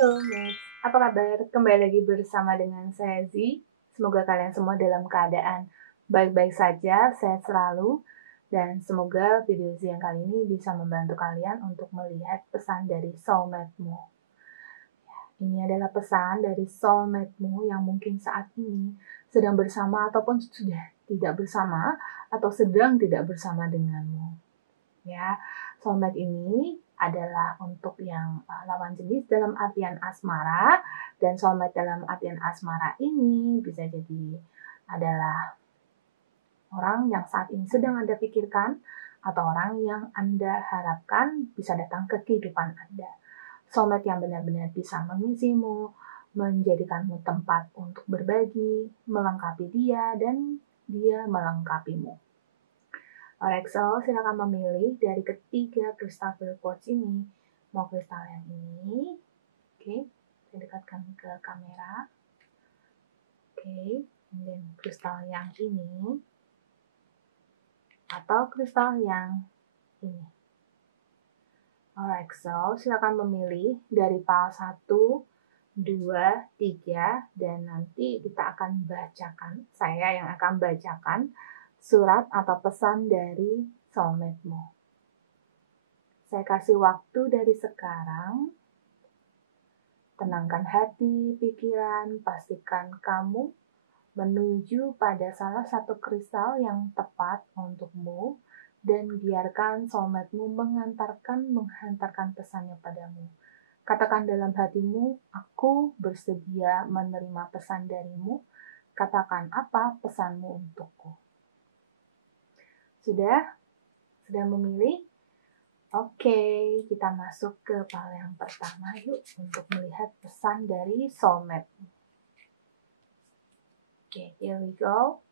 Halo Max, apa kabar? Kembali lagi bersama dengan saya Z. Semoga kalian semua dalam keadaan baik-baik saja, sehat selalu. Dan semoga video Z yang kali ini bisa membantu kalian untuk melihat pesan dari soulmate-mu. Ini adalah pesan dari soulmate-mu yang mungkin saat ini sedang bersama ataupun sudah tidak bersama atau sedang tidak bersama denganmu. Ya, soulmate ini adalah untuk yang lawan jenis dalam artian asmara, dan soulmate dalam artian asmara ini bisa jadi adalah orang yang saat ini sedang Anda pikirkan atau orang yang Anda harapkan bisa datang ke kehidupan Anda. Soulmate yang benar-benar bisa mengisimu, menjadikanmu tempat untuk berbagi, melengkapi dia, dan dia melengkapimu. Alright, so silakan memilih dari ketiga kristal quartz ini. Mau kristal yang ini, oke, saya dekatkan ke kamera. Oke, dan kristal yang ini, atau kristal yang ini. Alright, so silakan memilih dari pile 1, 2, 3, dan nanti kita akan bacakan, saya yang akan bacakan surat atau pesan dari soulmate-mu. Saya kasih waktu dari sekarang. Tenangkan hati, pikiran, pastikan kamu menuju pada salah satu kristal yang tepat untukmu dan biarkan soulmate-mu menghantarkan pesannya padamu. Katakan dalam hatimu, aku bersedia menerima pesan darimu. Katakan apa pesanmu untukku. Sudah memilih? Oke, kita masuk ke pile yang pertama yuk untuk melihat pesan dari soulmate. Oke, here we go.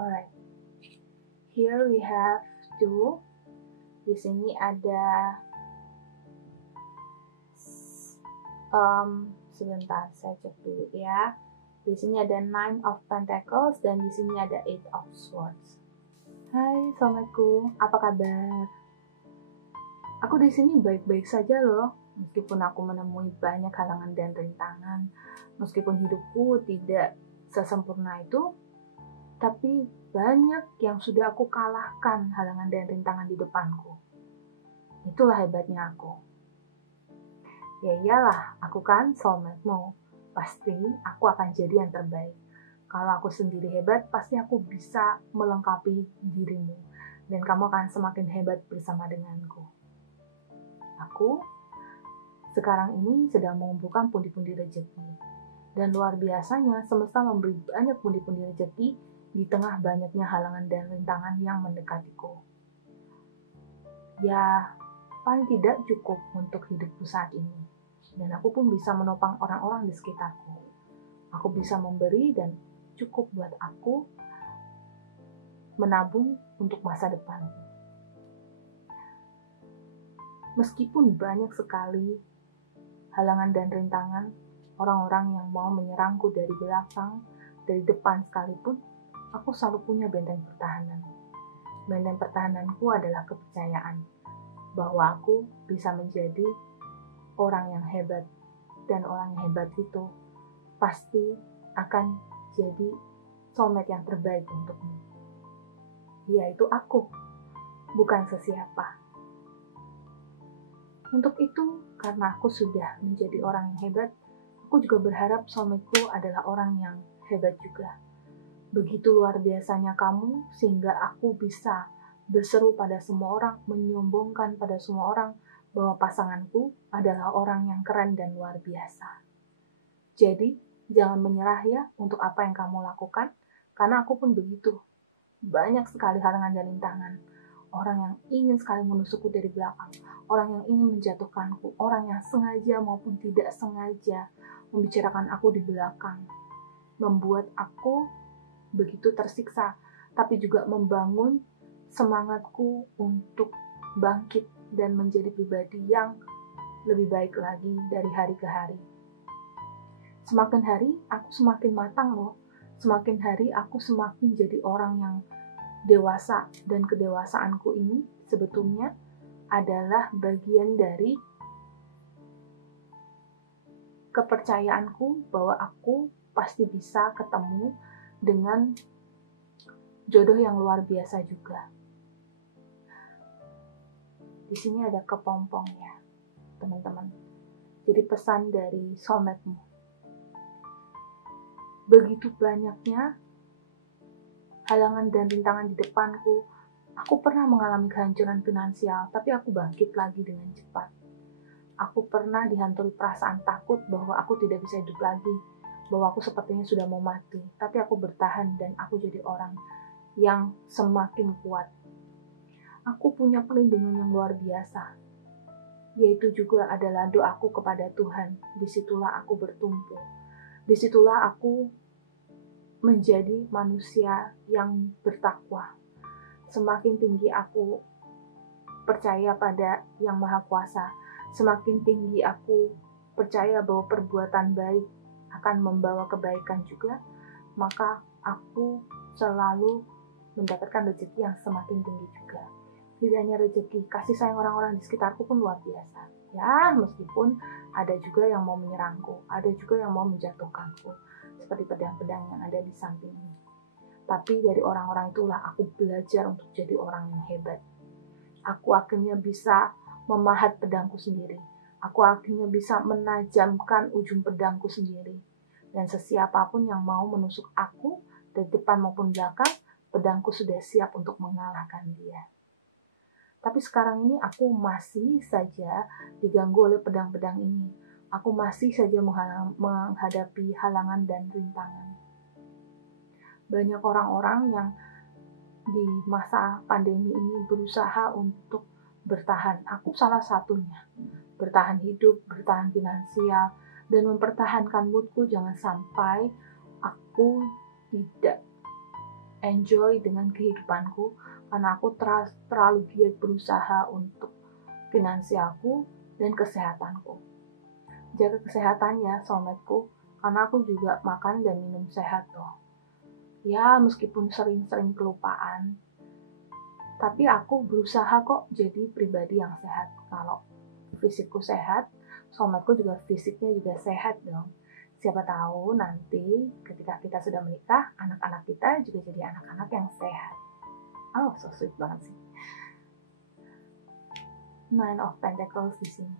Alright, here we have 2. Di sini ada sebentar, saya cek dulu ya. Di sini ada 9 of Pentacles dan di sini ada 8 of Swords. Hai soulmate-ku, apa kabar? Aku di sini baik-baik saja loh, meskipun aku menemui banyak halangan dan rintangan, meskipun hidupku tidak sesempurna itu, tapi banyak yang sudah aku kalahkan halangan dan rintangan di depanku. Itulah hebatnya aku. Ya iyalah, aku kan soulmate-mu. Pasti aku akan jadi yang terbaik. Kalau aku sendiri hebat, pasti aku bisa melengkapi dirimu. Dan kamu akan semakin hebat bersama denganku. Aku sekarang ini sedang mengumpulkan pundi-pundi rezeki. Dan luar biasanya, semesta memberi banyak pundi-pundi rezeki di tengah banyaknya halangan dan rintangan yang mendekatiku. Ya, paling tidak cukup untuk hidupku saat ini. Dan aku pun bisa menopang orang-orang di sekitarku. Aku bisa memberi dan cukup buat aku menabung untuk masa depan. Meskipun banyak sekali halangan dan rintangan, orang-orang yang mau menyerangku dari belakang, dari depan sekalipun, aku selalu punya benteng pertahanan. Benteng pertahananku adalah kepercayaan bahwa aku bisa menjadi orang yang hebat, dan orang yang hebat itu pasti akan jadi soulmate yang terbaik untukmu. Yaitu aku, bukan sesiapa. Untuk itu, karena aku sudah menjadi orang yang hebat, aku juga berharap soulmate-ku adalah orang yang hebat juga. Begitu luar biasanya kamu, sehingga aku bisa berseru pada semua orang, menyombongkan pada semua orang, bahwa pasanganku adalah orang yang keren dan luar biasa. Jadi, jangan menyerah ya untuk apa yang kamu lakukan, karena aku pun begitu. Banyak sekali halangan dan rintangan. Orang yang ingin sekali menusukku dari belakang, orang yang ingin menjatuhkanku, orang yang sengaja maupun tidak sengaja membicarakan aku di belakang, membuat aku begitu tersiksa, tapi juga membangun semangatku untuk bangkit dan menjadi pribadi yang lebih baik lagi dari hari ke hari. Semakin hari aku semakin matang loh, semakin hari aku semakin jadi orang yang dewasa dan kedewasaanku ini sebetulnya adalah bagian dari kepercayaanku bahwa aku pasti bisa ketemu dengan jodoh yang luar biasa juga. Di sini ada kepompong ya, teman-teman. Jadi pesan dari soulmate-mu. Begitu banyaknya halangan dan rintangan di depanku. Aku pernah mengalami kehancuran finansial, tapi aku bangkit lagi dengan cepat. Aku pernah dihantui perasaan takut bahwa aku tidak bisa hidup lagi, bahwa aku sepertinya sudah mau mati, tapi aku bertahan dan aku jadi orang yang semakin kuat. Aku punya perlindungan yang luar biasa, yaitu juga adalah doaku kepada Tuhan. Disitulah aku bertumpu. Disitulah aku menjadi manusia yang bertakwa. Semakin tinggi aku percaya pada Yang Maha Kuasa, semakin tinggi aku percaya bahwa perbuatan baik akan membawa kebaikan juga, maka aku selalu mendapatkan rezeki yang semakin tinggi juga. Tidak hanya rezeki, kasih sayang orang-orang di sekitarku pun luar biasa. Ya, meskipun ada juga yang mau menyerangku, ada juga yang mau menjatuhkanku, seperti pedang-pedang yang ada di samping ini. Tapi dari orang-orang itulah aku belajar untuk jadi orang yang hebat. Aku akhirnya bisa memahat pedangku sendiri. Aku akhirnya bisa menajamkan ujung pedangku sendiri. Dan sesiapapun yang mau menusuk aku, dari depan maupun belakang, pedangku sudah siap untuk mengalahkan dia. Tapi sekarang ini aku masih saja diganggu oleh pedang-pedang ini. Aku masih saja menghadapi halangan dan rintangan. Banyak orang-orang yang di masa pandemi ini berusaha untuk bertahan. Aku salah satunya. Bertahan hidup, bertahan finansial, dan mempertahankan moodku. Jangan sampai aku tidak enjoy dengan kehidupanku karena aku terlalu giat berusaha untuk finansialku dan kesehatanku. Jaga kesehatan ya soulmate-ku, karena aku juga makan dan minum sehat loh. Ya, meskipun sering-sering kelupaan, tapi aku berusaha kok jadi pribadi yang sehat. Kalau fisikku sehat, soulmate-ku juga fisiknya juga sehat dong. Siapa tahu nanti ketika kita sudah menikah, anak-anak kita juga jadi anak-anak yang sehat. Oh, so sweet banget sih. Nine of Pentacles di sini.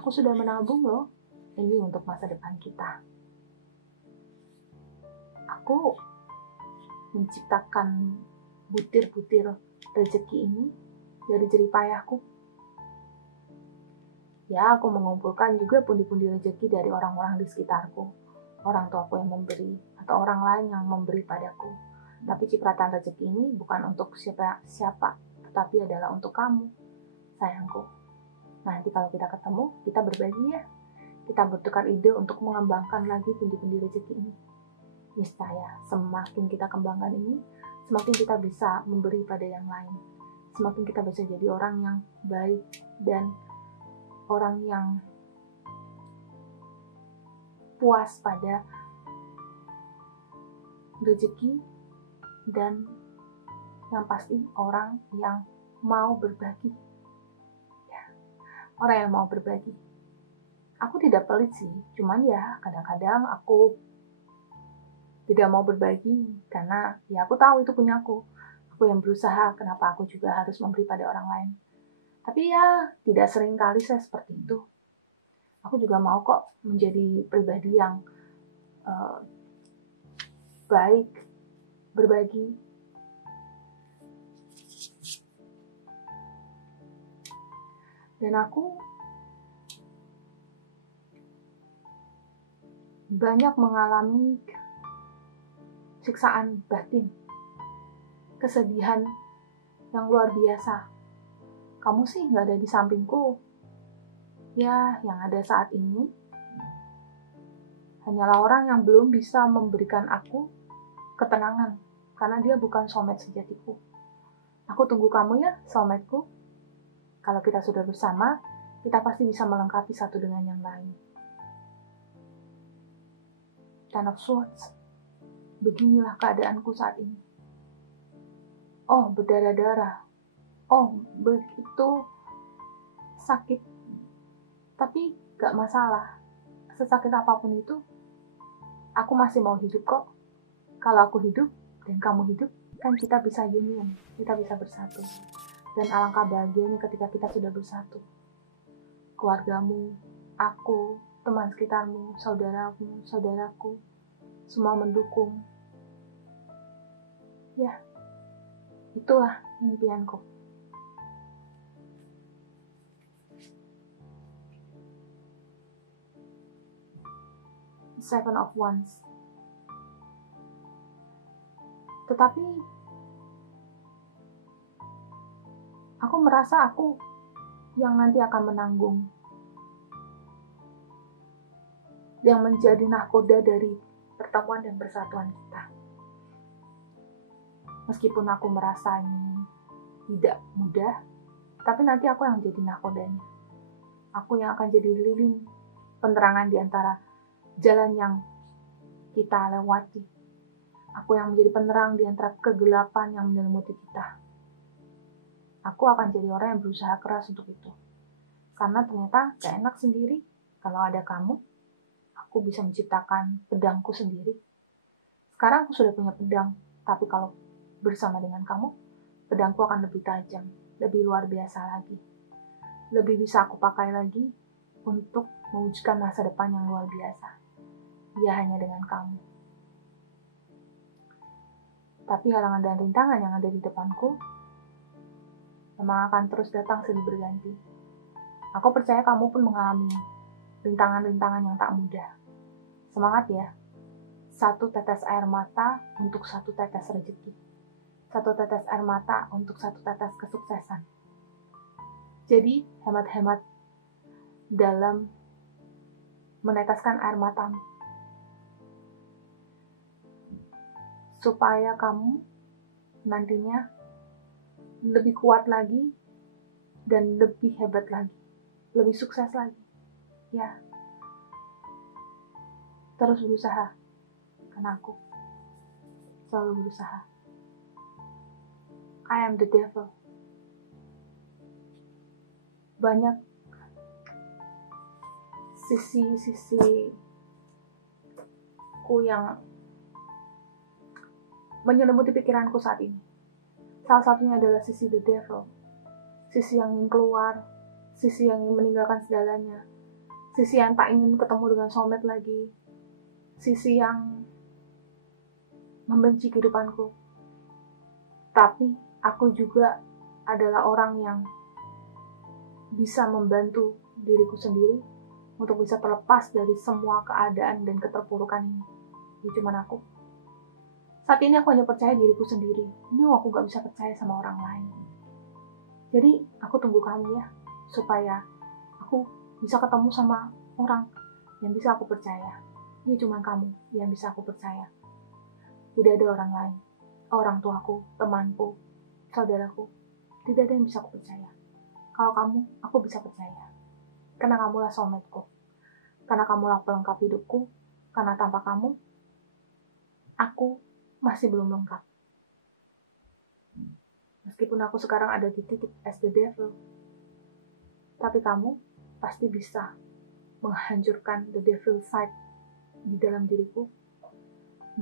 Aku sudah menabung loh. Ini untuk masa depan kita. Aku menciptakan butir-butir rezeki ini dari jerih payahku. Ya, aku mengumpulkan juga pundi-pundi rezeki dari orang-orang di sekitarku. Orang tuaku yang memberi, atau orang lain yang memberi padaku. Tapi cipratan rezeki ini bukan untuk siapa, tetapi adalah untuk kamu, sayangku. Nanti kalau kita ketemu, kita berbagi ya. Kita bertukar ide untuk mengembangkan lagi pundi-pundi rezeki ini. Niscaya, semakin kita kembangkan ini, semakin kita bisa memberi pada yang lain. Semakin kita bisa jadi orang yang baik dan orang yang puas pada rezeki, dan yang pasti orang yang mau berbagi. Ya, orang yang mau berbagi. Aku tidak pelit sih, cuman ya kadang-kadang aku tidak mau berbagi karena ya aku tahu itu punya aku. Aku yang berusaha, kenapa aku juga harus memberi pada orang lain. Tapi ya tidak sering kali saya seperti itu. Aku juga mau kok menjadi pribadi yang baik, berbagi. Dan aku banyak mengalami siksaan batin, kesedihan yang luar biasa. Kamu sih nggak ada di sampingku. Ya, yang ada saat ini hanyalah orang yang belum bisa memberikan aku ketenangan, karena dia bukan soulmate sejatiku. Aku tunggu kamu ya, soulmate-ku. Kalau kita sudah bersama, kita pasti bisa melengkapi satu dengan yang lain. Ten of Swords. Beginilah keadaanku saat ini. Oh, berdarah-darah. Oh, begitu sakit. Tapi gak masalah. Sesakit apapun itu, aku masih mau hidup kok. Kalau aku hidup dan kamu hidup, kan kita bisa union, kita bisa bersatu. Dan alangkah bahagianya ketika kita sudah bersatu. Keluargamu, aku, teman sekitarmu, saudaraku, semua mendukung. Ya, itulah impianku. Seven of Wands. Tetapi aku merasa aku yang nanti akan menanggung, yang menjadi nahkoda dari pertemuan dan persatuan kita. Meskipun aku merasa ini tidak mudah, tapi nanti aku yang jadi nahkodanya. Aku yang akan jadi lilin penerangan di antara jalan yang kita lewati. Aku yang menjadi penerang di antara kegelapan yang menyelimuti kita. Aku akan jadi orang yang berusaha keras untuk itu. Karena ternyata gak enak sendiri. Kalau ada kamu, aku bisa menciptakan pedangku sendiri. Sekarang aku sudah punya pedang, tapi kalau bersama dengan kamu, pedangku akan lebih tajam, lebih luar biasa lagi. Lebih bisa aku pakai lagi untuk mewujudkan masa depan yang luar biasa. Ya hanya dengan kamu. Tapi halangan dan rintangan yang ada di depanku memang akan terus datang silih berganti. Aku percaya kamu pun mengalami rintangan-rintangan yang tak mudah. Semangat ya. Satu tetes air mata untuk satu tetes rezeki. Satu tetes air mata untuk satu tetes kesuksesan. Jadi, hemat-hemat dalam meneteskan air matamu. Supaya kamu nantinya lebih kuat lagi dan lebih hebat lagi, lebih sukses lagi. Ya, terus berusaha, karena aku selalu berusaha. I am the devil. Banyak sisi-sisiku yang menyelimuti pikiranku saat ini. Salah satunya adalah sisi the devil. Sisi yang ingin keluar, sisi yang ingin meninggalkan segalanya, sisi yang tak ingin ketemu dengan soulmate lagi, sisi yang membenci kehidupanku. Tapi aku juga adalah orang yang bisa membantu diriku sendiri untuk bisa terlepas dari semua keadaan dan keterpurukan ini. Ini cuma aku. Saat ini aku hanya percaya diriku sendiri. Aku gak bisa percaya sama orang lain. Jadi aku tunggu kamu ya, supaya aku bisa ketemu sama orang yang bisa aku percaya. Ini cuma kamu yang bisa aku percaya. Tidak ada orang lain. Orang tuaku, temanku, saudaraku. Tidak ada yang bisa aku percaya. Kalau kamu, aku bisa percaya. Karena kamulah soulmate-ku. Karena kamulah pelengkap hidupku. Karena tanpa kamu, aku masih belum lengkap. Meskipun aku sekarang ada di titik as the devil, tapi kamu pasti bisa menghancurkan the devil side di dalam diriku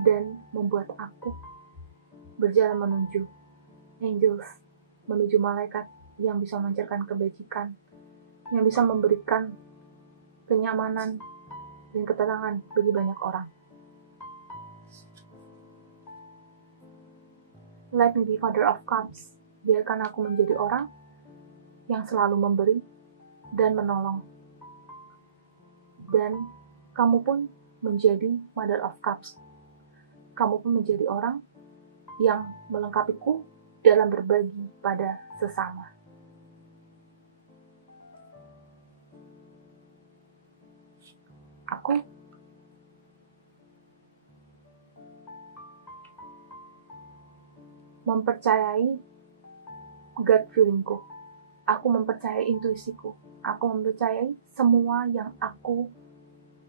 dan membuat aku berjalan menuju angels, menuju malaikat yang bisa memancarkan kebajikan, yang bisa memberikan kenyamanan dan ketenangan bagi banyak orang. Let me be Father of Cups. Biarkan aku menjadi orang yang selalu memberi dan menolong. Dan kamu pun menjadi Mother of Cups. Kamu pun menjadi orang yang melengkapiku dalam berbagi pada sesama. Aku mempercayai gut feelingku. Aku mempercayai intuisiku. Aku mempercayai semua yang aku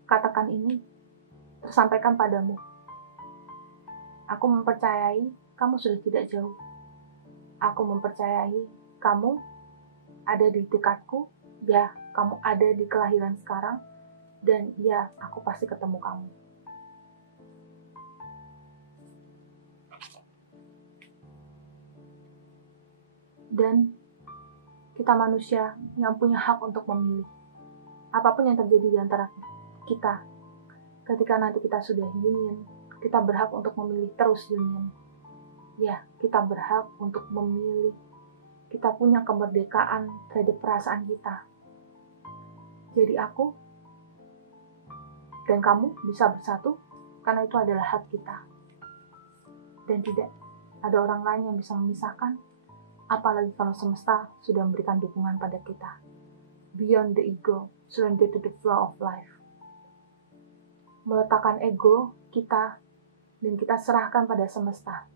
katakan ini tersampaikan padamu. Aku mempercayai kamu sudah tidak jauh. aku mempercayai kamu ada di dekatku, ya, kamu ada di kelahiran sekarang, dan ya, aku pasti ketemu kamu. Dan kita manusia yang punya hak untuk memilih. Apapun yang terjadi di antara kita, ketika nanti kita sudah union, kita berhak untuk memilih terus union. Ya, kita berhak untuk memilih. Kita punya kemerdekaan terhadap perasaan kita. Jadi aku dan kamu bisa bersatu karena itu adalah hak kita. Dan tidak ada orang lain yang bisa memisahkan, apalagi kalau semesta sudah memberikan dukungan pada kita. Beyond the ego, surrender to the flow of life. Meletakkan ego kita dan kita serahkan pada semesta.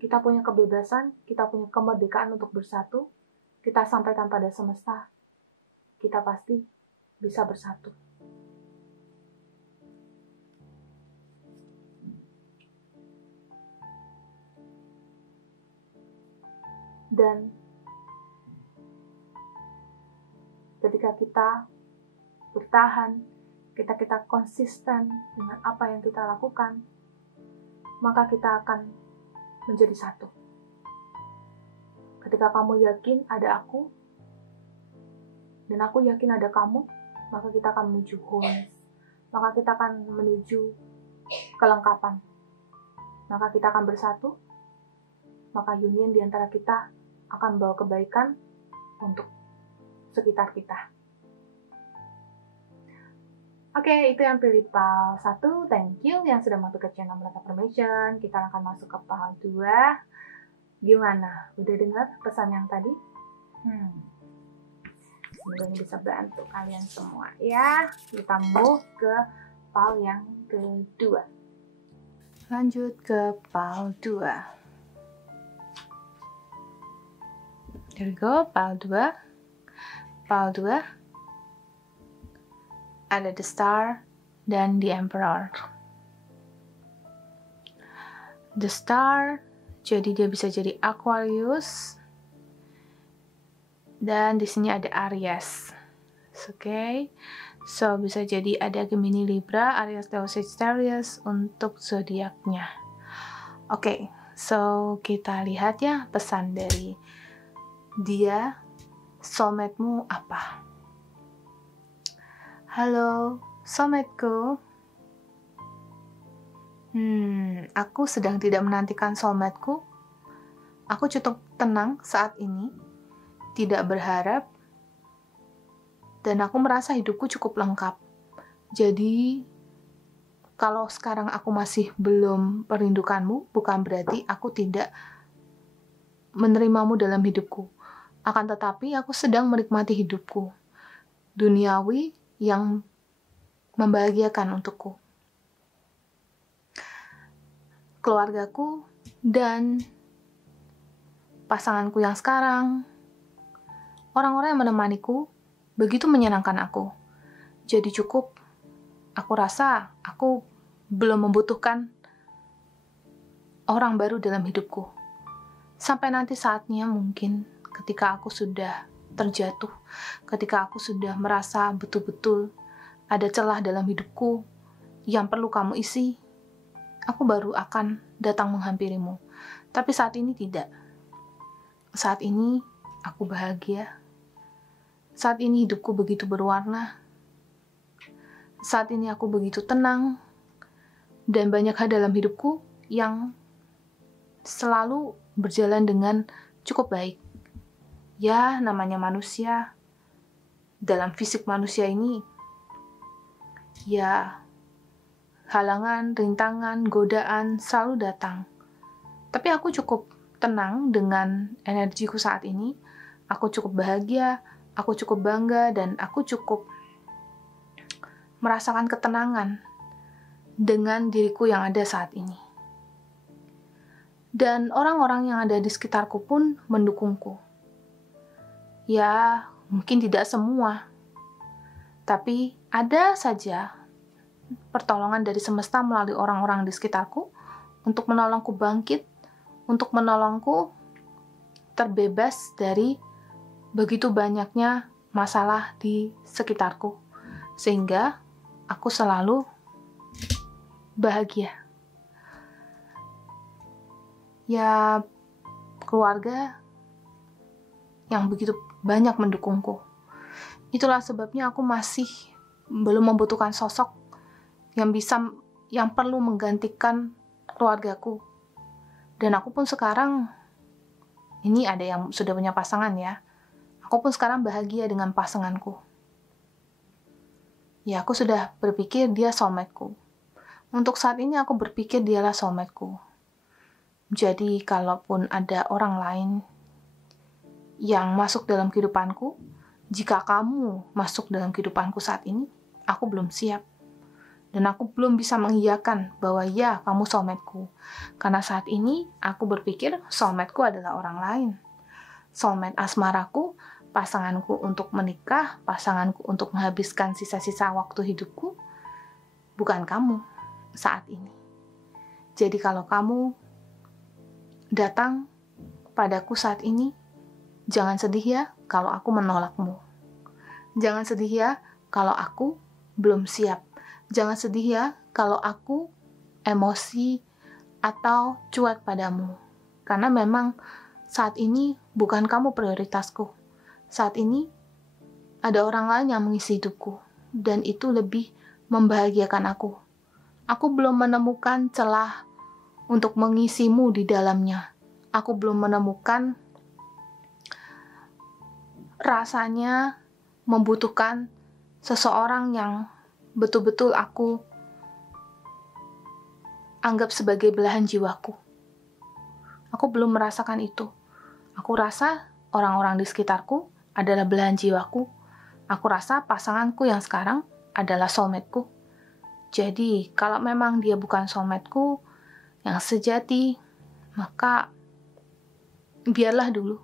Kita punya kebebasan, kita punya kemerdekaan untuk bersatu, kita sampaikan pada semesta, kita pasti bisa bersatu. Dan ketika kita bertahan, kita konsisten dengan apa yang kita lakukan, maka kita akan menjadi satu. Ketika kamu yakin ada aku, dan aku yakin ada kamu, maka kita akan menuju wholeness. Maka kita akan menuju kelengkapan. Maka kita akan bersatu, maka union di antara kita akan membawa kebaikan untuk sekitar kita. Oke, itu yang pilih PAL 1. Thank you yang sudah masuk ke channel Mereka Affirmation. Kita akan masuk ke PAL 2. Gimana? Udah dengar pesan yang tadi? Semoga ini bisa bantu kalian semua ya. Kita move ke PAL yang kedua. Lanjut ke PAL 2. Here we go, PAL 2. PAL 2. Ada The Star dan The Emperor. The Star, jadi dia bisa jadi Aquarius, dan di sini ada Aries. Oke, so bisa jadi ada Gemini, Libra, Aries, Leo, Sagittarius untuk zodiaknya. Oke, so kita lihat ya pesan dari dia, soulmate-mu apa? Halo, soulmate-ku. Aku sedang tidak menantikan soulmate-ku. Aku cukup tenang saat ini, tidak berharap, dan aku merasa hidupku cukup lengkap. Jadi, kalau sekarang aku masih belum merindukanmu, bukan berarti aku tidak menerimamu dalam hidupku. Akan tetapi, aku sedang menikmati hidupku. Duniawi yang membahagiakan untukku, keluargaku, dan pasanganku yang sekarang, orang-orang yang menemaniku, begitu menyenangkan aku. Jadi cukup, aku rasa aku belum membutuhkan orang baru dalam hidupku. Sampai nanti saatnya mungkin ketika aku sudah terjatuh, ketika aku sudah merasa betul-betul ada celah dalam hidupku yang perlu kamu isi, aku baru akan datang menghampirimu. Tapi saat ini tidak. Saat ini aku bahagia. Saat ini hidupku begitu berwarna. Saat ini aku begitu tenang. Dan banyak hal dalam hidupku yang selalu berjalan dengan cukup baik. Ya, namanya manusia, dalam fisik manusia ini, ya, halangan, rintangan, godaan selalu datang. Tapi aku cukup tenang dengan energiku saat ini, aku cukup bahagia, aku cukup bangga, dan aku cukup merasakan ketenangan dengan diriku yang ada saat ini. Dan orang-orang yang ada di sekitarku pun mendukungku. Ya, mungkin tidak semua, tapi ada saja pertolongan dari semesta melalui orang-orang di sekitarku untuk menolongku bangkit, untuk menolongku terbebas dari begitu banyaknya masalah di sekitarku, sehingga aku selalu bahagia. Ya, keluarga yang begitu banyak mendukungku. Itulah sebabnya aku masih belum membutuhkan sosok yang perlu menggantikan keluargaku. Dan aku pun sekarang, ini ada yang sudah punya pasangan ya, aku pun sekarang bahagia dengan pasanganku. Ya, aku sudah berpikir dia soulmate-ku. Untuk saat ini aku berpikir dialah soulmate-ku. Jadi, kalaupun ada orang lain yang masuk dalam kehidupanku, jika kamu masuk dalam kehidupanku saat ini, aku belum siap. Dan aku belum bisa mengiyakan bahwa ya, kamu soulmate-ku. Karena saat ini, aku berpikir soulmate-ku adalah orang lain. Soulmate asmaraku, pasanganku untuk menikah, pasanganku untuk menghabiskan sisa-sisa waktu hidupku, bukan kamu saat ini. Jadi kalau kamu datang padaku saat ini, jangan sedih ya kalau aku menolakmu. Jangan sedih ya kalau aku belum siap. Jangan sedih ya kalau aku emosi atau cuek padamu. Karena memang saat ini bukan kamu prioritasku. Saat ini ada orang lain yang mengisi hidupku. Dan itu lebih membahagiakan aku. Aku belum menemukan celah untuk mengisimu di dalamnya. Aku belum menemukan rasanya membutuhkan seseorang yang betul-betul aku anggap sebagai belahan jiwaku. Aku belum merasakan itu. Aku rasa orang-orang di sekitarku adalah belahan jiwaku. Aku rasa pasanganku yang sekarang adalah soulmate-ku. Jadi, kalau memang dia bukan soulmate-ku yang sejati, maka biarlah dulu.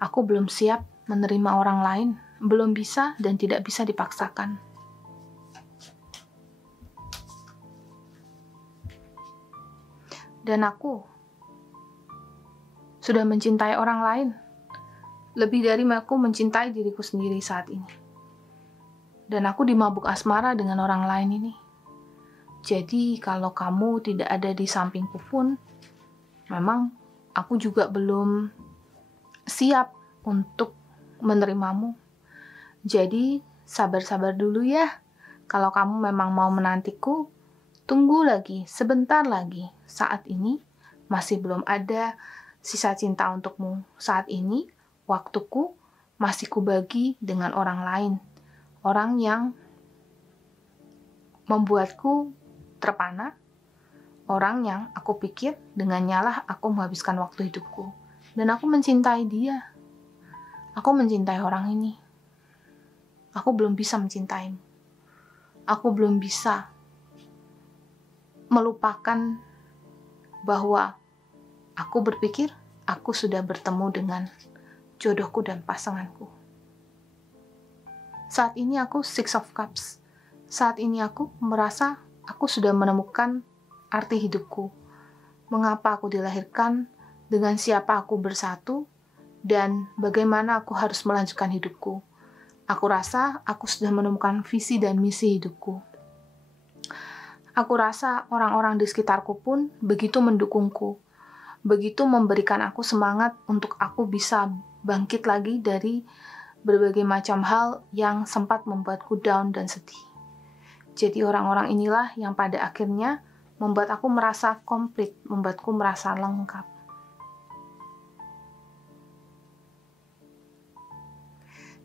Aku belum siap menerima orang lain, belum bisa dan tidak bisa dipaksakan. Dan aku sudah mencintai orang lain, lebih dari aku mencintai diriku sendiri saat ini. Dan aku dimabuk asmara dengan orang lain ini. Jadi kalau kamu tidak ada di sampingku pun, memang aku juga belum siap untuk menerimamu. Jadi sabar-sabar dulu ya. Kalau kamu memang mau menantiku, tunggu lagi, sebentar lagi. Saat ini masih belum ada sisa cinta untukmu. Saat ini waktuku masih kubagi dengan orang lain. Orang yang membuatku terpana, orang yang aku pikir dengannya lah aku menghabiskan waktu hidupku. Dan aku mencintai dia. Aku mencintai orang ini. Aku belum bisa mencintaimu. Aku belum bisa melupakan bahwa aku berpikir aku sudah bertemu dengan jodohku dan pasanganku. Saat ini aku Six of Cups. Saat ini aku merasa aku sudah menemukan arti hidupku. Mengapa aku dilahirkan, dengan siapa aku bersatu, dan bagaimana aku harus melanjutkan hidupku. Aku rasa aku sudah menemukan visi dan misi hidupku. Aku rasa orang-orang di sekitarku pun begitu mendukungku, begitu memberikan aku semangat untuk aku bisa bangkit lagi dari berbagai macam hal yang sempat membuatku down dan sedih. Jadi orang-orang inilah yang pada akhirnya membuat aku merasa komplit, membuatku merasa lengkap.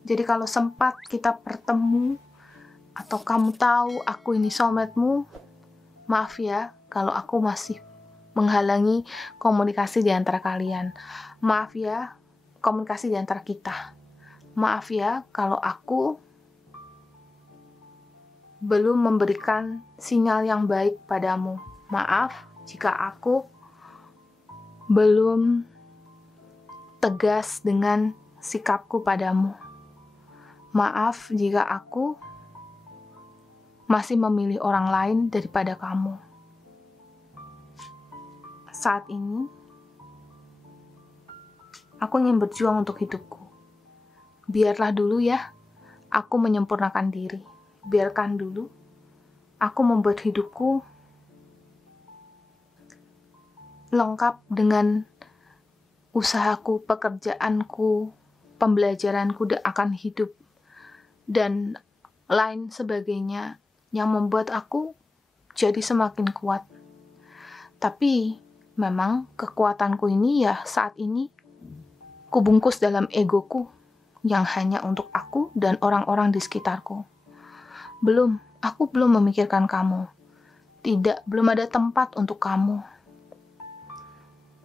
Jadi kalau sempat kita bertemu, atau kamu tahu aku ini soulmate-mu, maaf ya kalau aku masih menghalangi komunikasi di antara kalian. Maaf ya, komunikasi di antara kita. Maaf ya kalau aku belum memberikan sinyal yang baik padamu. Maaf jika aku belum tegas dengan sikapku padamu. Maaf jika aku masih memilih orang lain daripada kamu. Saat ini, Aku ingin berjuang untuk hidupku. Biarlah dulu ya, aku menyempurnakan diri. Biarkan dulu, aku membuat hidupku lengkap dengan usahaku, pekerjaanku, pembelajaranku akan hidup, dan lain sebagainya yang membuat aku jadi semakin kuat. Tapi memang kekuatanku ini ya saat ini kubungkus dalam egoku yang hanya untuk aku dan orang-orang di sekitarku. Aku belum memikirkan kamu. Belum ada tempat untuk kamu.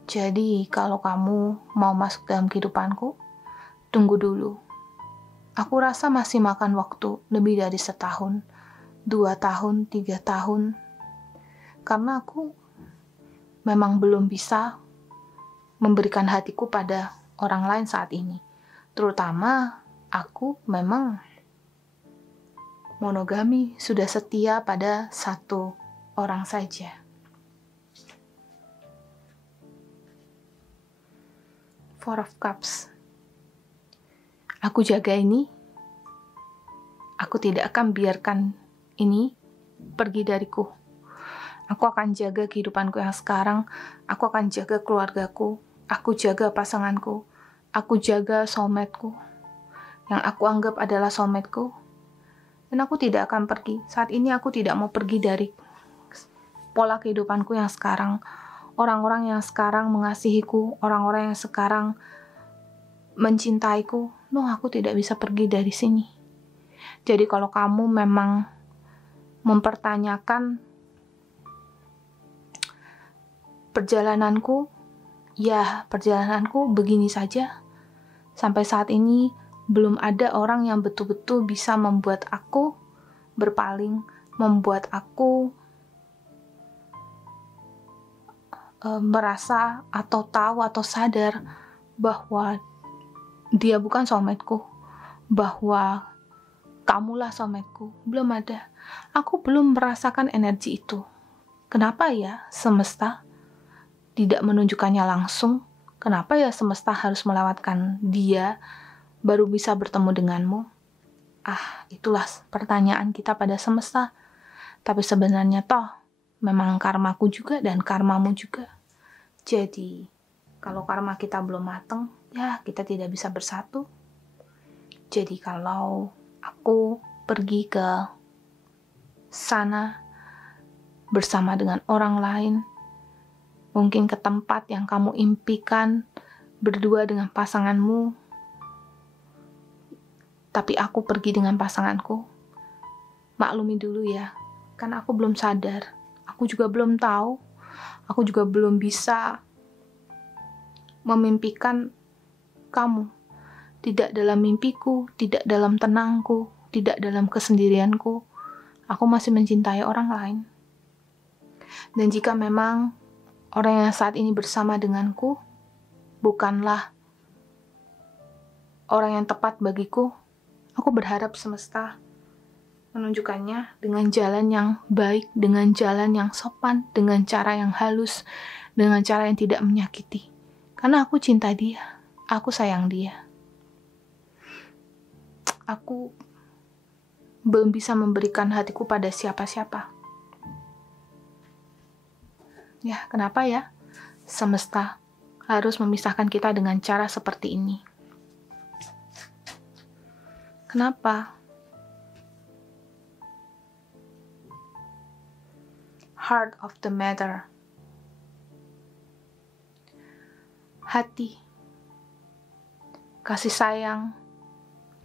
Jadi kalau kamu mau masuk dalam kehidupanku, tunggu dulu. Aku rasa masih makan waktu lebih dari 1 tahun, 2 tahun, 3 tahun. Karena aku memang belum bisa memberikan hatiku pada orang lain saat ini. Terutama aku memang monogami, sudah setia pada satu orang saja. Four of Cups. Aku jaga ini. Aku tidak akan biarkan ini pergi dariku. Aku akan jaga kehidupanku yang sekarang. Aku akan jaga keluargaku. Aku jaga pasanganku. Aku jaga soulmate-ku. Yang aku anggap adalah soulmate-ku. Dan aku tidak akan pergi. Saat ini aku tidak mau pergi dari pola kehidupanku yang sekarang. Orang-orang yang sekarang mengasihiku. Orang-orang yang sekarang mencintaiku. No, aku tidak bisa pergi dari sini. Jadi kalau kamu memang mempertanyakan perjalananku begini saja. Sampai saat ini belum ada orang yang betul-betul bisa membuat aku berpaling, membuat aku merasa atau tahu atau sadar bahwa dia bukan soulmate-ku, bahwa kamulah soulmate-ku. Belum ada. Aku belum merasakan energi itu. Kenapa ya semesta tidak menunjukkannya langsung? Kenapa ya semesta harus melewatkan dia baru bisa bertemu denganmu? Itulah pertanyaan kita pada semesta. Tapi sebenarnya toh memang karmaku juga dan karmamu juga. Jadi kalau karma kita belum mateng, ya kita tidak bisa bersatu. Jadi kalau aku pergi ke sana bersama dengan orang lain, mungkin ke tempat yang kamu impikan berdua dengan pasanganmu, tapi aku pergi dengan pasanganku, maklumi dulu ya, kan aku belum sadar, aku juga belum tahu, aku juga belum bisa memimpikan kamu. Tidak dalam mimpiku, tidak dalam tenangku, tidak dalam kesendirianku. Aku masih mencintai orang lain. Dan jika memang orang yang saat ini bersama denganku bukanlah orang yang tepat bagiku, aku berharap semesta menunjukkannya dengan jalan yang baik, dengan jalan yang sopan, dengan cara yang halus, dengan cara yang tidak menyakiti. Karena aku cinta dia, aku sayang dia. Aku belum bisa memberikan hatiku pada siapa-siapa. Ya, kenapa ya? Semesta harus memisahkan kita dengan cara seperti ini. Kenapa? Heart of the matter. Hati. Kasih sayang.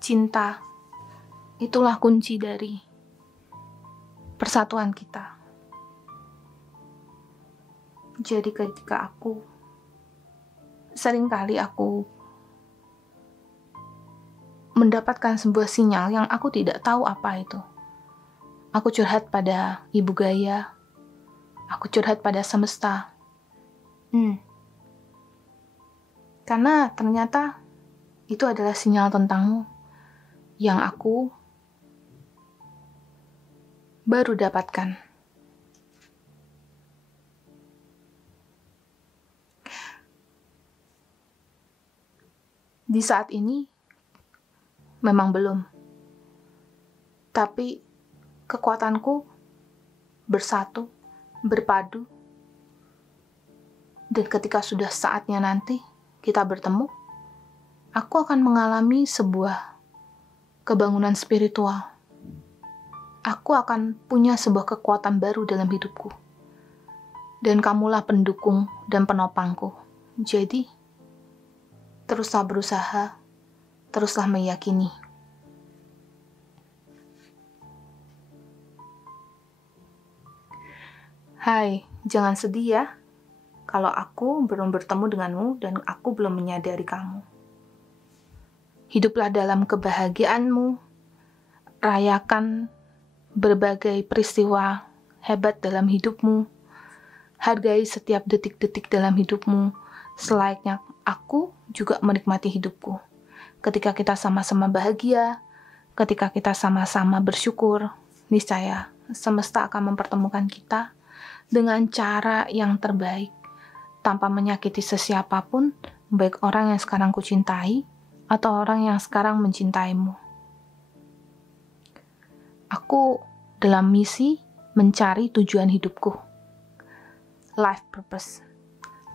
Cinta, itulah kunci dari persatuan kita. Jadi ketika seringkali aku mendapatkan sebuah sinyal yang aku tidak tahu apa itu. Aku curhat pada Ibu Gaia, aku curhat pada semesta. Karena ternyata itu adalah sinyal tentangmu yang aku baru dapatkan. Di saat ini, memang belum. Tapi kekuatanku bersatu, berpadu, dan ketika sudah saatnya nanti kita bertemu, aku akan mengalami sebuah kebangunan spiritual. Aku akan punya sebuah kekuatan baru dalam hidupku. Dan kamulah pendukung dan penopangku. Jadi, teruslah berusaha, teruslah meyakini. Hai, jangan sedih ya, kalau aku belum bertemu denganmu dan aku belum menyadari kamu. Hiduplah dalam kebahagiaanmu, rayakan berbagai peristiwa hebat dalam hidupmu, hargai setiap detik-detik dalam hidupmu, selayaknya aku juga menikmati hidupku. Ketika kita sama-sama bahagia, ketika kita sama-sama bersyukur, niscaya semesta akan mempertemukan kita dengan cara yang terbaik, tanpa menyakiti sesiapapun, baik orang yang sekarang kucintai, atau orang yang sekarang mencintaimu. Aku dalam misi mencari tujuan hidupku. Life purpose.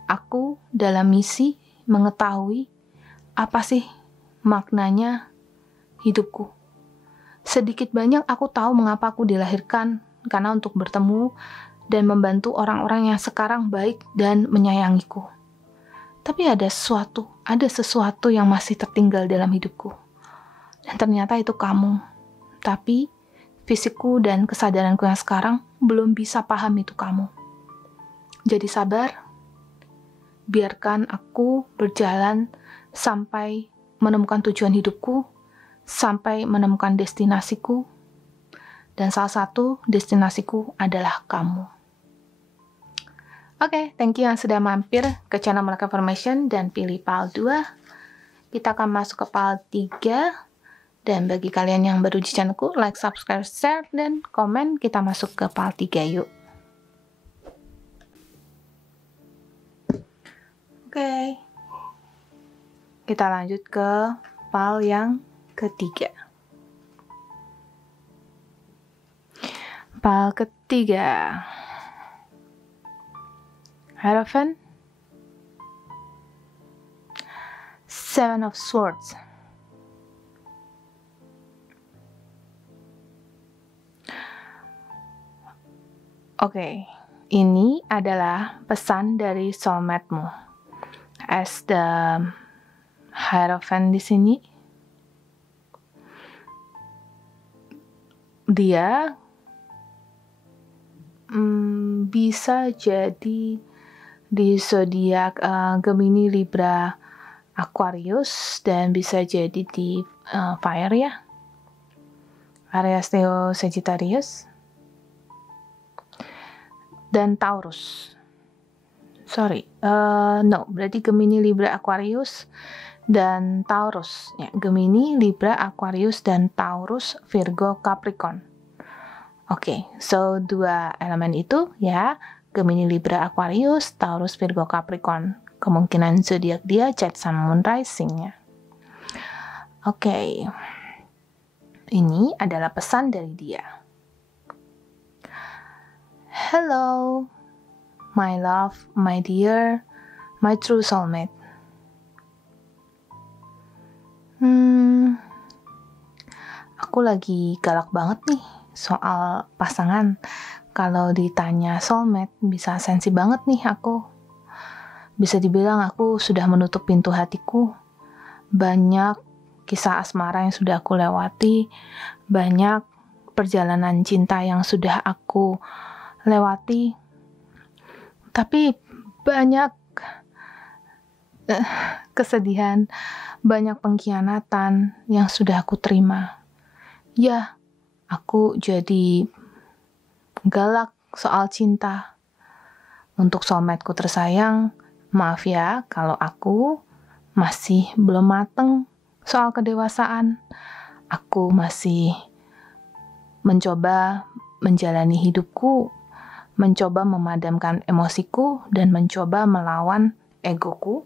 Aku dalam misi mengetahui apa sih maknanya hidupku. Sedikit banyak aku tahu mengapa aku dilahirkan, karena untuk bertemu dan membantu orang-orang yang sekarang baik dan menyayangiku. Tapi ada sesuatu yang masih tertinggal dalam hidupku. Dan ternyata itu kamu. Tapi fisikku dan kesadaranku yang sekarang belum bisa paham itu kamu. Jadi sabar, biarkan aku berjalan sampai menemukan tujuan hidupku, sampai menemukan destinasiku, dan salah satu destinasiku adalah kamu. Oke, thank you yang sudah mampir ke channel Melaka Formation dan pilih PAL 2. Kita akan masuk ke PAL 3. Dan bagi kalian yang baru di channelku, like, subscribe, share, dan komen. Kita masuk ke PAL 3 yuk. Oke. Kita lanjut ke PAL yang ketiga. PAL ketiga. Hierophant, Seven of Swords. Oke, ini adalah pesan dari soulmate-mu. As the Hierophant di sini, dia bisa jadi di zodiak Gemini, Libra, Aquarius, dan bisa jadi di fire ya, Aries, Leo, Sagittarius, dan Taurus. Berarti Gemini, Libra, Aquarius, dan Taurus. Ya, Gemini, Libra, Aquarius, dan Taurus, Virgo, Capricorn. Oke, so 2 elemen itu ya, Gemini, Libra, Aquarius, Taurus, Virgo, Capricorn. Kemungkinan zodiak dia Cat, Sun, Moon, Rising-nya. Oke. Ini adalah pesan dari dia. Hello, my love, my dear, my true soulmate. Aku lagi galak banget nih soal pasangan. Kalau ditanya soulmate, bisa sensi banget nih aku. Bisa dibilang aku sudah menutup pintu hatiku. Banyak kisah asmara yang sudah aku lewati. Banyak perjalanan cinta yang sudah aku lewati. Tapi banyak kesedihan, banyak pengkhianatan yang sudah aku terima. Ya, aku jadi galak soal cinta. Untuk soulmate-ku tersayang, maaf ya kalau aku masih belum mateng soal kedewasaan. Aku masih mencoba menjalani hidupku, mencoba memadamkan emosiku, dan mencoba melawan egoku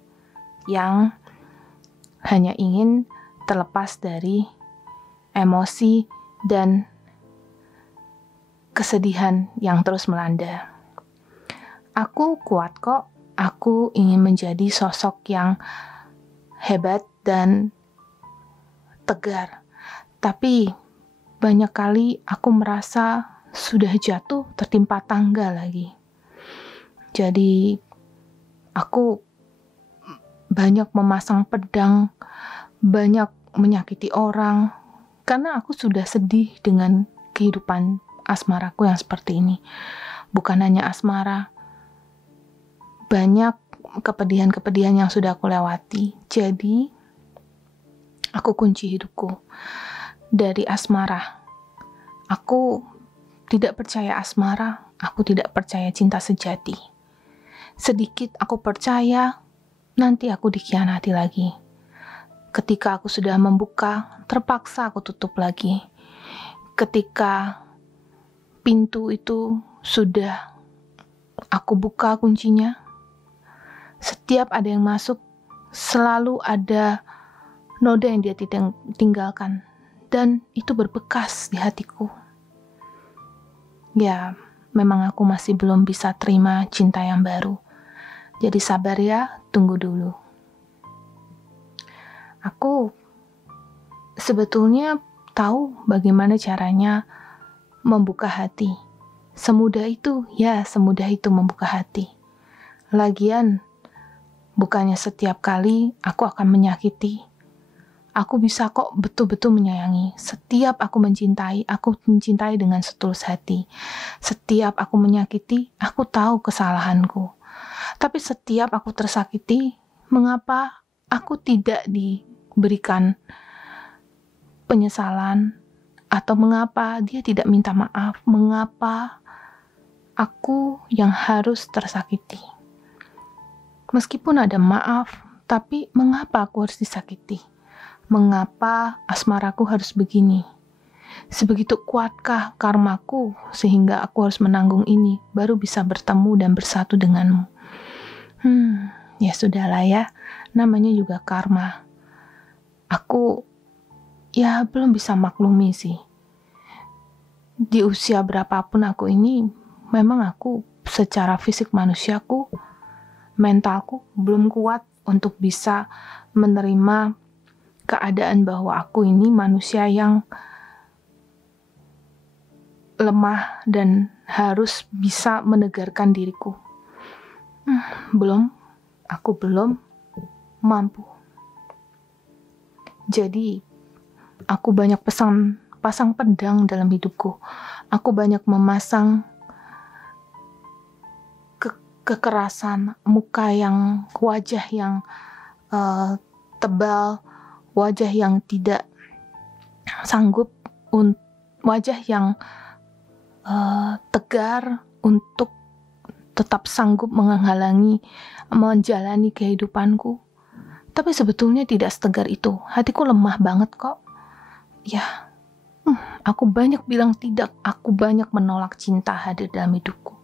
yang hanya ingin terlepas dari emosi dan kesedihan yang terus melanda. Aku kuat kok, aku ingin menjadi sosok yang hebat dan tegar. Tapi banyak kali aku merasa sudah jatuh tertimpa tangga lagi. Jadi aku banyak memasang pedang, banyak menyakiti orang, karena aku sudah sedih dengan kehidupan asmaraku yang seperti ini. Bukan hanya asmara, banyak kepedihan-kepedihan yang sudah aku lewati. Jadi aku kunci hidupku dari asmara. Aku tidak percaya asmara, aku tidak percaya cinta sejati. Sedikit aku percaya, nanti aku dikhianati lagi. Ketika aku sudah membuka, terpaksa aku tutup lagi. Ketika pintu itu sudah aku buka kuncinya, setiap ada yang masuk, selalu ada noda yang dia tinggalkan. Dan itu berbekas di hatiku. Ya, memang aku masih belum bisa terima cinta yang baru. Jadi sabar ya, tunggu dulu. Aku sebetulnya tahu bagaimana caranya membuka hati. Semudah itu membuka hati. Lagian, bukannya setiap kali aku akan menyakiti. Aku bisa kok betul-betul menyayangi. Setiap aku mencintai dengan setulus hati. Setiap aku menyakiti, aku tahu kesalahanku. Tapi setiap aku tersakiti, mengapa aku tidak diberikan penyesalan? Atau mengapa dia tidak minta maaf? Mengapa aku yang harus tersakiti? Meskipun ada maaf, tapi mengapa aku harus disakiti? Mengapa asmaraku harus begini? Sebegitu kuatkah karmaku sehingga aku harus menanggung ini, baru bisa bertemu dan bersatu denganmu? Ya sudahlah ya, namanya juga karma. Aku belum bisa maklumi sih. Di usia berapapun aku ini, memang aku secara fisik manusiaku, mentalku belum kuat untuk bisa menerima keadaan bahwa aku ini manusia yang lemah dan harus bisa menegarkan diriku. Aku belum mampu. Jadi, aku banyak pasang pedang dalam hidupku. Aku banyak memasang kekerasan, wajah yang tebal, wajah yang tidak sanggup, wajah yang tegar untuk tetap sanggup menjalani kehidupanku. Tapi sebetulnya tidak setegar itu. Hatiku lemah banget kok. Ya, aku banyak bilang tidak. Aku banyak menolak cinta hadir dalam hidupku.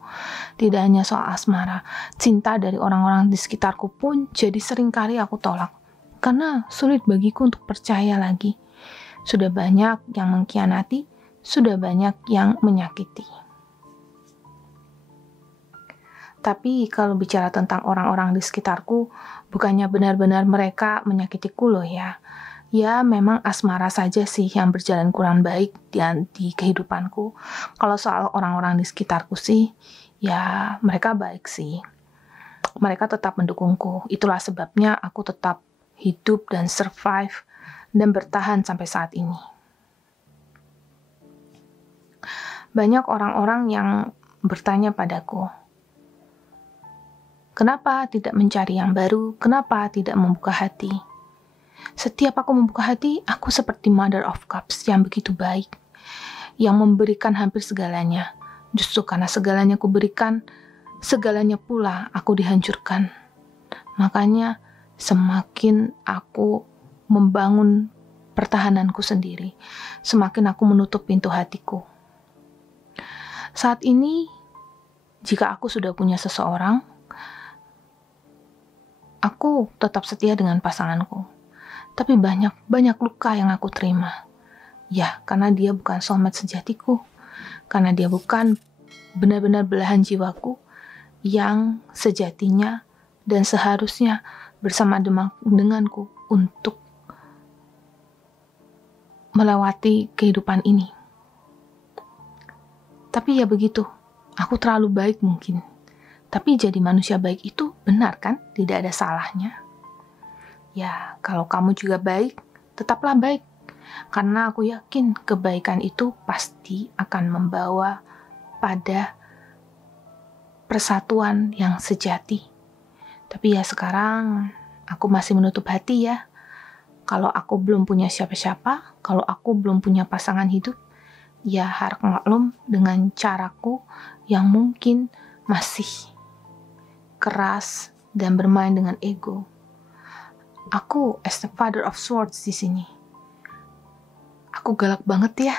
Tidak hanya soal asmara, cinta dari orang-orang di sekitarku pun jadi seringkali aku tolak. Karena sulit bagiku untuk percaya lagi. Sudah banyak yang mengkhianati, sudah banyak yang menyakiti. Tapi kalau bicara tentang orang-orang di sekitarku, bukannya benar-benar mereka menyakitiku loh ya. Ya memang asmara saja sih yang berjalan kurang baik di kehidupanku. Kalau soal orang-orang di sekitarku sih, ya mereka baik sih. Mereka tetap mendukungku. Itulah sebabnya aku tetap hidup dan survive dan bertahan sampai saat ini. Banyak orang-orang yang bertanya padaku, kenapa tidak mencari yang baru? Kenapa tidak membuka hati? Setiap aku membuka hati, aku seperti Mother of Cups yang begitu baik, yang memberikan hampir segalanya. Justru karena segalanya aku berikan, segalanya pula aku dihancurkan. Makanya semakin aku membangun pertahananku sendiri, semakin aku menutup pintu hatiku. Saat ini, jika aku sudah punya seseorang, aku tetap setia dengan pasanganku. tapi banyak luka yang aku terima. Ya, karena dia bukan soulmate sejatiku, karena dia bukan benar-benar belahan jiwaku yang sejatinya dan seharusnya bersama denganku untuk melewati kehidupan ini. Tapi ya begitu, aku terlalu baik mungkin. Tapi jadi manusia baik itu benar kan? Tidak ada salahnya. Ya, kalau kamu juga baik, tetaplah baik. Karena aku yakin kebaikan itu pasti akan membawa pada persatuan yang sejati. Tapi ya sekarang aku masih menutup hati ya. Kalau aku belum punya siapa-siapa, kalau aku belum punya pasangan hidup, ya harap maklum dengan caraku yang mungkin masih keras dan bermain dengan ego. Aku as the father of swords di sini. Aku galak banget ya.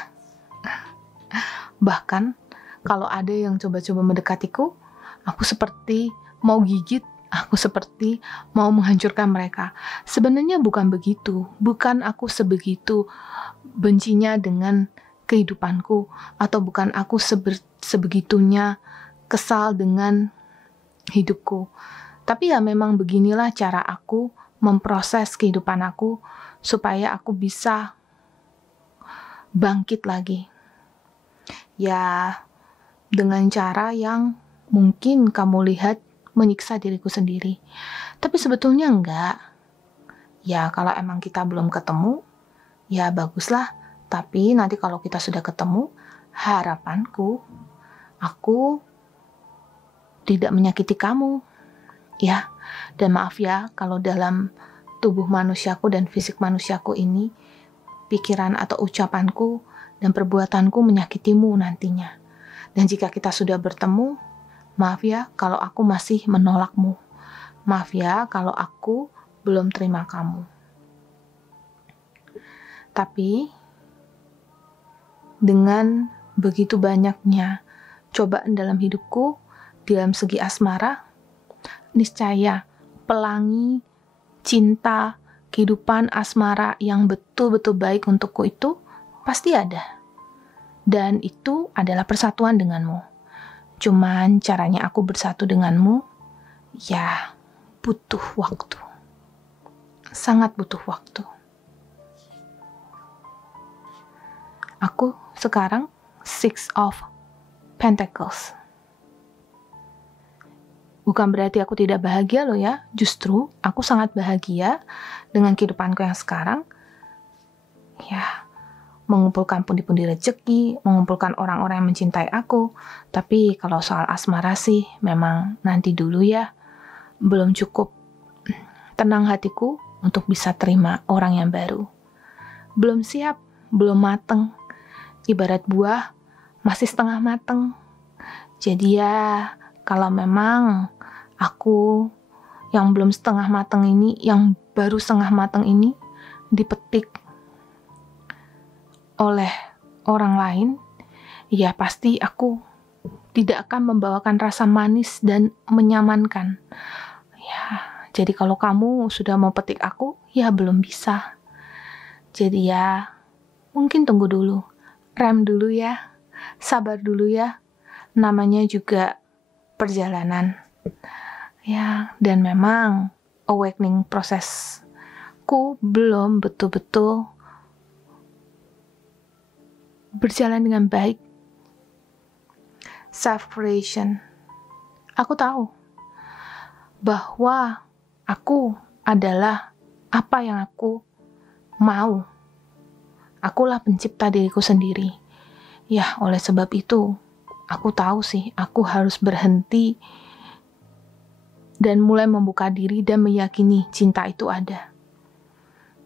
Bahkan kalau ada yang coba-coba mendekatiku, aku seperti mau gigit, aku seperti mau menghancurkan mereka. Sebenarnya bukan begitu. Bukan aku sebegitu bencinya dengan kehidupanku, atau bukan aku sebegitunya kesal dengan hidupku. Tapi ya memang beginilah cara aku memproses kehidupan aku supaya aku bisa bangkit lagi. Ya, dengan cara yang mungkin kamu lihat menyiksa diriku sendiri. Tapi sebetulnya enggak. Ya, kalau emang kita belum ketemu, ya baguslah. Tapi nanti kalau kita sudah ketemu, harapanku, aku tidak menyakiti kamu. Ya, dan maaf ya kalau dalam tubuh manusiaku dan fisik manusiaku ini, pikiran atau ucapanku dan perbuatanku menyakitimu nantinya. Dan jika kita sudah bertemu, maaf ya kalau aku masih menolakmu. Maaf ya kalau aku belum terima kamu. Tapi dengan begitu banyaknya cobaan dalam hidupku, dalam segi asmara, niscaya pelangi cinta kehidupan asmara yang betul-betul baik untukku itu pasti ada. Dan itu adalah persatuan denganmu. Cuman caranya aku bersatu denganmu, ya butuh waktu. Sangat butuh waktu. Aku sekarang Six of Pentacles. Bukan berarti aku tidak bahagia loh ya. Justru aku sangat bahagia dengan kehidupanku yang sekarang. Ya, mengumpulkan pundi-pundi rezeki, mengumpulkan orang-orang yang mencintai aku. Tapi kalau soal asmara sih memang nanti dulu ya. Belum cukup tenang hatiku untuk bisa terima orang yang baru. Belum siap, belum mateng. Ibarat buah masih setengah mateng. Jadi ya, kalau memang aku yang belum setengah mateng ini, yang baru setengah mateng ini dipetik oleh orang lain, ya pasti aku tidak akan membawakan rasa manis dan menyamankan. Ya, jadi kalau kamu sudah mau petik aku, ya belum bisa. Jadi ya, mungkin tunggu dulu, rem dulu ya, sabar dulu ya. Namanya juga perjalanan. Ya, dan memang awakening prosesku belum betul-betul berjalan dengan baik. Self-creation. Aku tahu bahwa aku adalah apa yang aku mau. Akulah pencipta diriku sendiri. Ya, oleh sebab itu, aku tahu sih, aku harus berhenti dan mulai membuka diri dan meyakini cinta itu ada.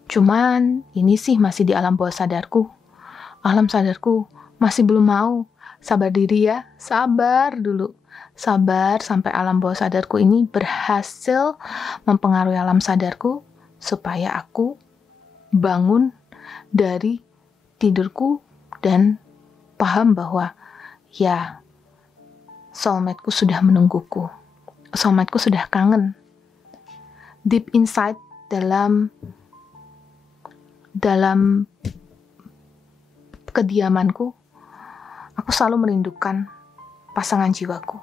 Cuman, ini sih masih di alam bawah sadarku. Alam sadarku masih belum mau. Sabar diri ya, sabar dulu. Sabar sampai alam bawah sadarku ini berhasil mempengaruhi alam sadarku supaya aku bangun dari tidurku dan paham bahwa ya, soulmate-ku sudah menungguku. Soulmate-ku sudah kangen. Deep inside dalam dalam kediamanku, aku selalu merindukan pasangan jiwaku.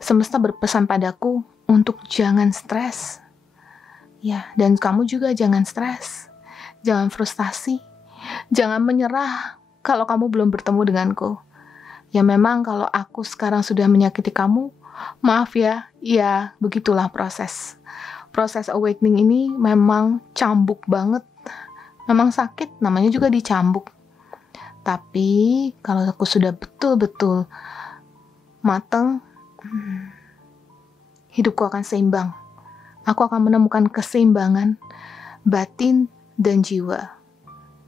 Semesta berpesan padaku untuk jangan stres. Ya, dan kamu juga jangan stres. Jangan frustasi. Jangan menyerah kalau kamu belum bertemu denganku. Ya memang kalau aku sekarang sudah menyakiti kamu, maaf ya, ya begitulah proses. Proses awakening ini memang cambuk banget. Memang sakit, namanya juga dicambuk. Tapi kalau aku sudah betul-betul mateng, hidupku akan seimbang. Aku akan menemukan keseimbangan batin dan jiwa.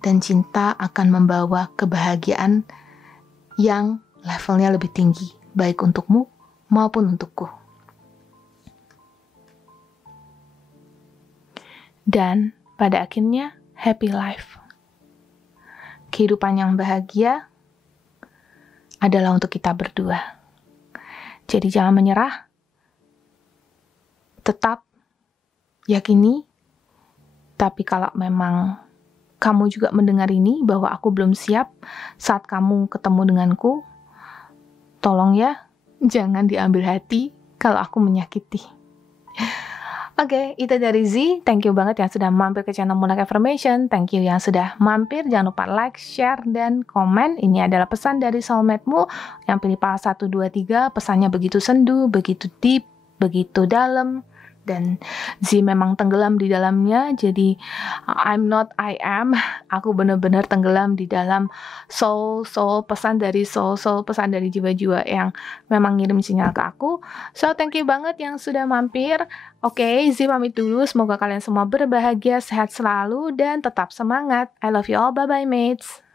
Dan cinta akan membawa kebahagiaan yang levelnya lebih tinggi, baik untukmu maupun untukku. Dan pada akhirnya, happy life. Kehidupan yang bahagia adalah untuk kita berdua. Jadi jangan menyerah, tetap yakini, tapi kalau memang kamu juga mendengar ini bahwa aku belum siap saat kamu ketemu denganku, tolong ya, jangan diambil hati kalau aku menyakiti. Oke, itu dari Z. Thank you banget yang sudah mampir ke channel Moonlight Affirmation. Thank you yang sudah mampir. Jangan lupa like, share, dan komen. Ini adalah pesan dari soulmate-mu yang pilih PAL 1, 2, 3. Pesannya begitu sendu, begitu deep, begitu dalam. Dan Z memang tenggelam di dalamnya. Jadi I'm not I am. Aku benar-benar tenggelam di dalam soul pesan dari soul pesan dari jiwa-jiwa yang memang ngirim sinyal ke aku. So thank you banget yang sudah mampir. Oke, Z pamit dulu. Semoga kalian semua berbahagia, sehat selalu, dan tetap semangat. I love you all. Bye bye mates.